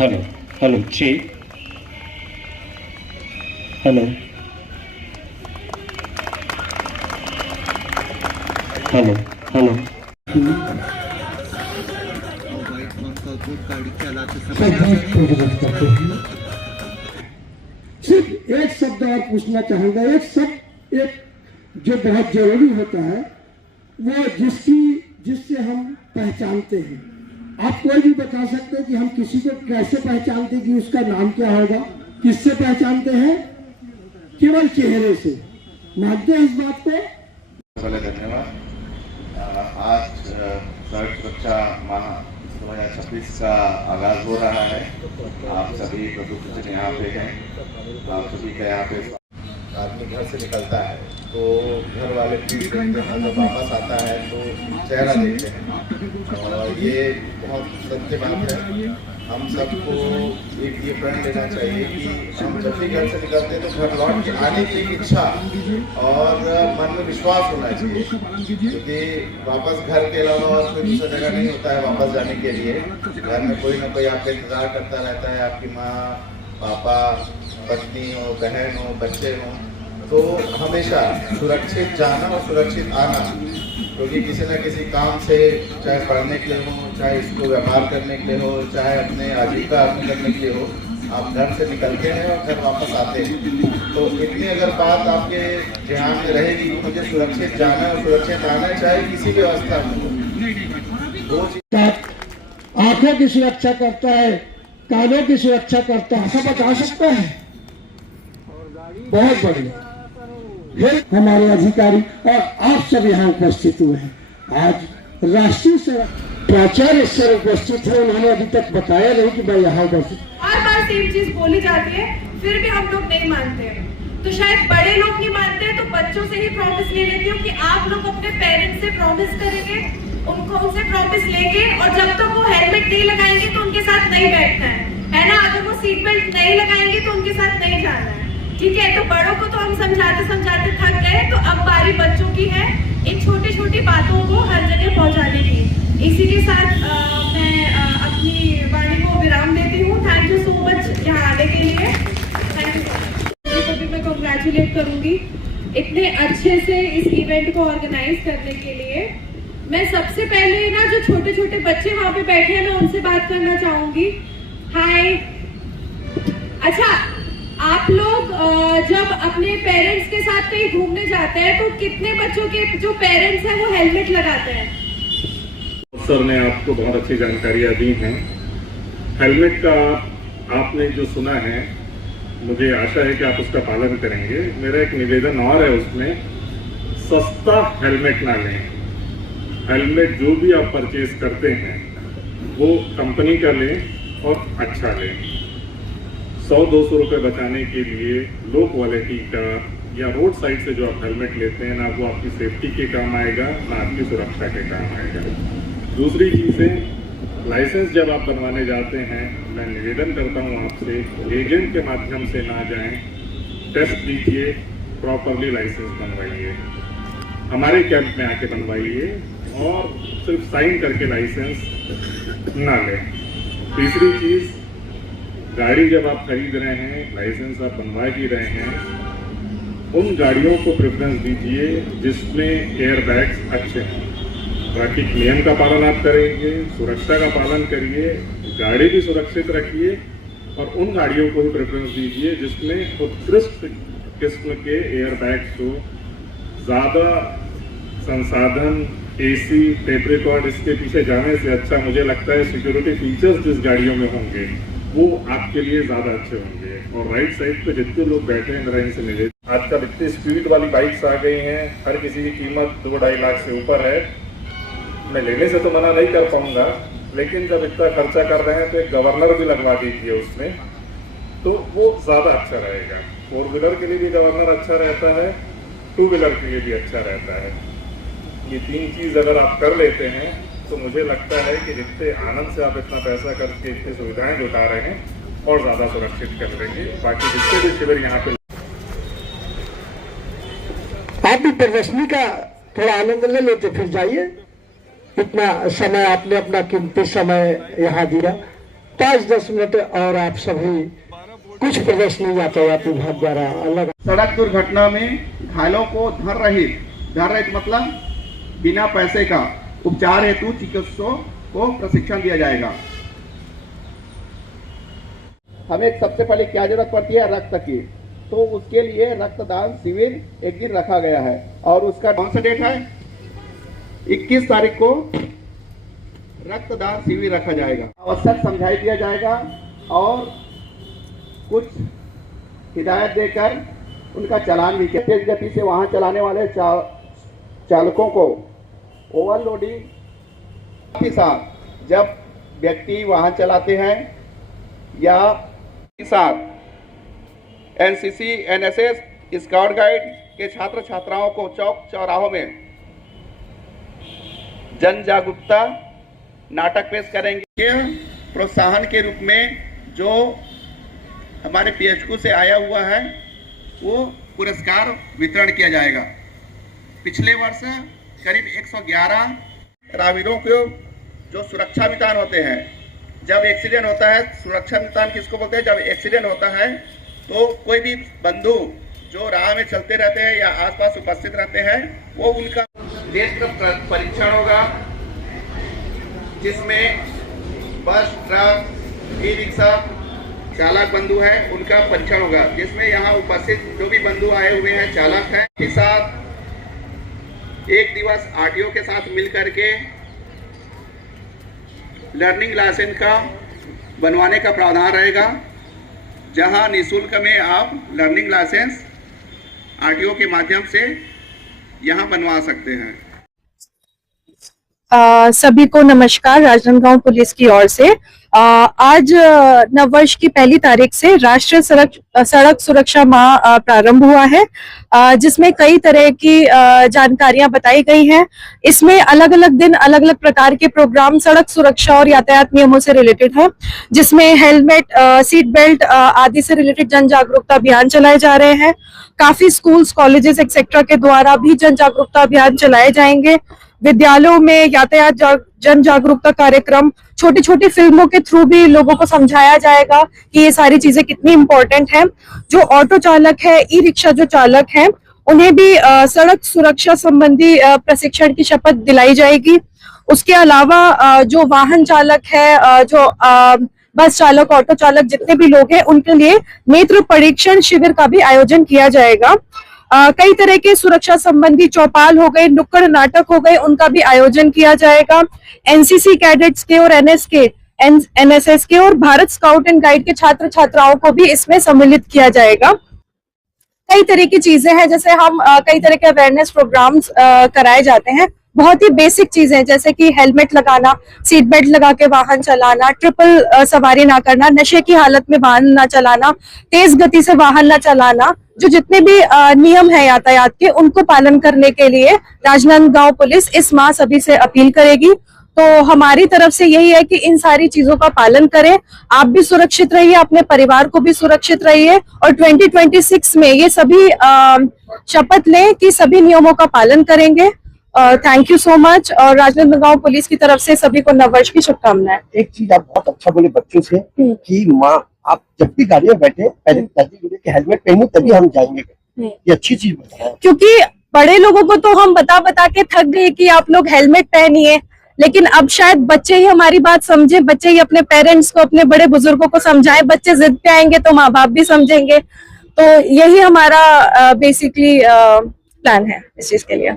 Hello hello check hello hello hello सिर्फ एक शब्द और पूछना चाहूंगा, एक शब्द, एक जो बहुत जरूरी होता है, वो जिससे हम पहचानते हैं। आप कोई भी बता सकते हैं कि हम किसी को कैसे पहचानते हैं, कि उसका नाम क्या होगा? किससे पहचानते हैं? केवल चेहरे से। मानते हैं इस बात को? धन्यवाद। आज सड़क सुरक्षा माह 2026 का आगाज हो रहा है। आप सभी प्रदूषण यहाँ पे हैं। आप सभी का यहाँ पे आदमी घर से निकलता है तो घर वाले देखते हैं, जब वापस आता है तो चेहरा देखते हैं, और ये बहुत सत्य बात है। हम सबको एक ये प्रण लेना चाहिए कि हम जब भी घर से निकलते हैं तो घर लौट के आने की इच्छा और मन में विश्वास होना चाहिए, क्योंकि वापस घर के अलावा और कोई दूसरा जगह नहीं होता है वापस जाने के लिए। घर में कोई ना कोई आपका इंतजार करता रहता है, आपकी माँ, पापा, पत्नी हो, बहन हो, बच्चे हो। तो हमेशा सुरक्षित जाना और सुरक्षित आना, क्योंकि किसी न किसी काम से, चाहे पढ़ने के लिए हो, चाहे इसको व्यापार करने के लिए हो, चाहे अपने आजीविका अर्जन करने के लिए हो, आप घर से निकलते हैं और घर वापस आते हैं। तो इतनी अगर बात आपके ध्यान में रहेगी कि मुझे सुरक्षित जाना और सुरक्षित आना, चाहे किसी भी अवस्था में हो। दो चीज, आंखों की सुरक्षा करता है, कानों की सुरक्षा करता है, सब बता सकता है। बहुत बढ़िया। फिर हमारे अधिकारी और आप सब यहाँ उपस्थित हुए हैं। आज राष्ट्रीय प्राचार्य सर उपस्थित है, उन्होंने अभी तक बताया नहीं कि मैं यहाँ उपस्थित। बार बार सेम चीज बोली जाती है, फिर भी हम लोग नहीं मानते हैं। तो शायद बड़े लोग नहीं मानते हैं, तो बच्चों से ही प्रॉमिस ले लेती हूँ कि आप लोग अपने पेरेंट्स से प्रॉमिस करेंगे, उनसे प्रॉमिस लेंगे, और जब तक वो हेलमेट नहीं लगाएंगे तो उनके साथ नहीं बैठना है ना? अगर वो सीट बेल्ट नहीं लगाएंगे तो उनके साथ नहीं जाना है, ठीक है? तो बड़ों को तो हम समझाते समझाते थक गए, तो अब बारी बच्चों की है इन छोटी छोटी बातों को हर जगह पहुंचाने की। इसी के साथ मैं अपनी वाणी को विराम देती हूँ। थैंक यू सो मच यहाँ आने के लिए। Thank you. तो भी मैं कॉन्ग्रेचुलेट करूंगी इतने अच्छे से इस इवेंट को ऑर्गेनाइज करने के लिए। मैं सबसे पहले ना जो छोटे छोटे बच्चे वहाँ पे बैठे हैं, मैं उनसे बात करना चाहूंगी। हाय, अच्छा, आप लोग जब अपने पेरेंट्स के साथ कहीं घूमने जाते हैं तो कितने बच्चों के जो पेरेंट्स हैं वो हेलमेट लगाते हैं? सर ने आपको बहुत अच्छी जानकारियाँ दी हैं। हेलमेट का आपने जो सुना है, मुझे आशा है कि आप उसका पालन करेंगे। मेरा एक निवेदन और है, उसमें सस्ता हेलमेट ना लें। हेलमेट जो भी आप परचेज करते हैं वो कंपनी का लें और अच्छा लें। 100-200 रुपये बचाने के लिए लो क्वालिटी का या रोड साइड से जो आप हेलमेट लेते हैं ना, वो आपकी सेफ्टी के काम आएगा, ना आपकी सुरक्षा के काम आएगा। दूसरी चीज़ें, लाइसेंस जब आप बनवाने जाते हैं, मैं निवेदन करता हूँ आपसे, एजेंट के माध्यम से ना जाएं, टेस्ट दीजिए, प्रॉपरली लाइसेंस बनवाइए, हमारे कैंप में आके बनवाइए, और सिर्फ साइन करके लाइसेंस ना लें। तीसरी चीज़, गाड़ी जब आप खरीद रहे हैं, लाइसेंस आप बनवा ही रहे हैं, उन गाड़ियों को प्रेफरेंस दीजिए जिसमें एयर बैग्स अच्छे हैं। ट्रैफिक नियम का पालन आप करेंगे, सुरक्षा का पालन करिए, गाड़ी भी सुरक्षित रखिए, और उन गाड़ियों को भी प्रेफरेंस दीजिए जिसमें उत्कृष्ट किस्म के एयर बैग्स हो। ज़्यादा संसाधन, एसी, टेप रिकॉर्ड, इसके पीछे जाने से अच्छा मुझे लगता है सिक्योरिटी फीचर्स जिस गाड़ियों में होंगे वो आपके लिए ज़्यादा अच्छे होंगे। और राइट साइड पे जितने लोग बैठे हैं, मेरा इनसे मिले, आजकल इतनी स्पीड वाली बाइक्स आ गई हैं, हर किसी की कीमत 2-2.5 लाख से ऊपर है। मैं लेने से तो मना नहीं कर पाऊंगा, लेकिन जब इतना खर्चा कर रहे हैं तो एक गवर्नर भी लगवा दीजिए उसमें, तो वो ज़्यादा अच्छा रहेगा। 4 व्हीलर के लिए भी गवर्नर अच्छा रहता है, 2 व्हीलर के लिए भी अच्छा रहता है। ये 3 चीज़ अगर आप कर लेते हैं तो मुझे लगता है कि जितने आनंद से आप इतना पैसा करके इतनी सुविधाएं जुटा रहे हैं और ज़्यादा सुरक्षित कर लेंगे। बाकी जितने भी शिविर यहाँ पे, आप भी प्रदर्शनी का थोड़ा आनंद ले लेते फिर जाइए। इतना समय आपने अपना कीमती समय यहाँ दिया, 5-10 मिनट और आप सभी कुछ प्रदर्शनी यातायात विभाग द्वारा अलग सड़क दुर्घटना में घायलों को धन रहित मतलब बिना पैसे का उपचार हेतु चिकित्सकों को प्रशिक्षण दिया जाएगा। हमें सबसे पहले क्या जरूरत पड़ती है? रक्त की। तो उसके लिए रक्तदान शिविर एक दिन रखा गया है और उसका कौन सा डेट है? 21 तारीख को रक्तदान शिविर रखा जाएगा। आवश्यक समझाई दिया जाएगा और कुछ हिदायत देकर उनका चालान भी किया। तेज गति से वाहन चलाने वाले चालकों को ओवरलोडिंग के साथ जब व्यक्ति वाहन चलाते हैं या के साथ एनसीसी, एनएसएस, स्काउट गाइड के छात्र छात्राओं को चौक चौराहों में जन जागरूकता नाटक पेश करेंगे। प्रोत्साहन के रूप में जो हमारे पीएचक्यू से आया हुआ है वो पुरस्कार वितरण किया जाएगा। पिछले वर्ष करीब 111 राहगीरों को जो सुरक्षा मितान होते हैं, जब एक्सीडेंट होता है, सुरक्षा मितान किसको बोलते हैं? जब एक्सीडेंट होता है तो कोई भी बंधु जो राह में चलते रहते हैं या आसपास उपस्थित रहते हैं, वो उनका नेत्र परीक्षण होगा, जिसमें बस, ट्रक, ई रिक्शा चालक बंधु है उनका परीक्षण होगा, जिसमें यहाँ उपस्थित जो भी बंधु आए हुए हैं चालक हैं के साथ एक दिवस आरटीओ के साथ मिलकर के लर्निंग लाइसेंस का बनवाने का प्रावधान रहेगा, जहां निःशुल्क में आप लर्निंग लाइसेंस आरटीओ के माध्यम से यहां बनवा सकते हैं। सभी को नमस्कार। राजनांदगांव पुलिस की ओर से आज नववर्ष की 1 तारीख से राष्ट्रीय सड़क सुरक्षा माह प्रारंभ हुआ है, जिसमें कई तरह की जानकारियां बताई गई हैं। इसमें अलग अलग दिन अलग अलग प्रकार के प्रोग्राम सड़क सुरक्षा और यातायात नियमों से रिलेटेड है, जिसमें हेलमेट, सीट बेल्ट आदि से रिलेटेड जन जागरूकता अभियान चलाए जा रहे हैं। काफी स्कूल्स, कॉलेजेस एक्सेट्रा के द्वारा भी जन जागरूकता अभियान चलाए जाएंगे। विद्यालयों में यातायात जन जागरूकता कार्यक्रम, छोटी छोटी फिल्मों के थ्रू भी लोगों को समझाया जाएगा कि ये सारी चीजें कितनी इंपॉर्टेंट हैं। जो ऑटो चालक है, ई रिक्शा जो चालक हैं, उन्हें भी सड़क सुरक्षा संबंधी प्रशिक्षण की शपथ दिलाई जाएगी। उसके अलावा जो वाहन चालक है, जो बस चालक, ऑटो चालक, जितने भी लोग हैं, उनके लिए नेत्र परीक्षण शिविर का भी आयोजन किया जाएगा। कई तरह के सुरक्षा संबंधी चौपाल हो गए, नुक्कड़ नाटक हो गए, उनका भी आयोजन किया जाएगा। एनसीसी कैडेट्स के और एनएसएस के और भारत स्काउट एंड गाइड के छात्र छात्राओं को भी इसमें सम्मिलित किया जाएगा। कई तरह की चीजें हैं, जैसे हम कई तरह के अवेयरनेस प्रोग्राम्स कराए जाते हैं। बहुत ही बेसिक चीजें जैसे कि हेलमेट लगाना, सीट बेल्ट लगा के वाहन चलाना, ट्रिपल सवारी ना करना, नशे की हालत में वाहन ना चलाना, तेज गति से वाहन ना चलाना, जो जितने भी नियम है यातायात के, उनको पालन करने के लिए राजनांदगांव पुलिस इस माह सभी से अपील करेगी। तो हमारी तरफ से यही है कि इन सारी चीजों का पालन करें, आप भी सुरक्षित रहिए, अपने परिवार को भी सुरक्षित रहिए और 2026 में ये सभी शपथ लें कि सभी नियमों का पालन करेंगे। थैंक यू सो मच और राजनांदगांव पुलिस की तरफ से सभी को नववर्ष की शुभकामनाएं। एक चीज आप बहुत अच्छा बोले बच्चों से कि माँ, आप जब भी गाड़ी में बैठे पहले कि हेलमेट पहनूं तभी हम जाएंगे, ये अच्छी चीज बताया। क्योंकि बड़े लोगों को तो हम बता बता के थक गए कि आप लोग हेलमेट पहनिए, लेकिन अब शायद बच्चे ही हमारी बात समझे, बच्चे ही अपने पेरेंट्स को, अपने बड़े बुजुर्गों को समझाएं। बच्चे जिद पे आएंगे तो माँ बाप भी समझेंगे। तो यही हमारा बेसिकली प्लान है इस चीज के लिए।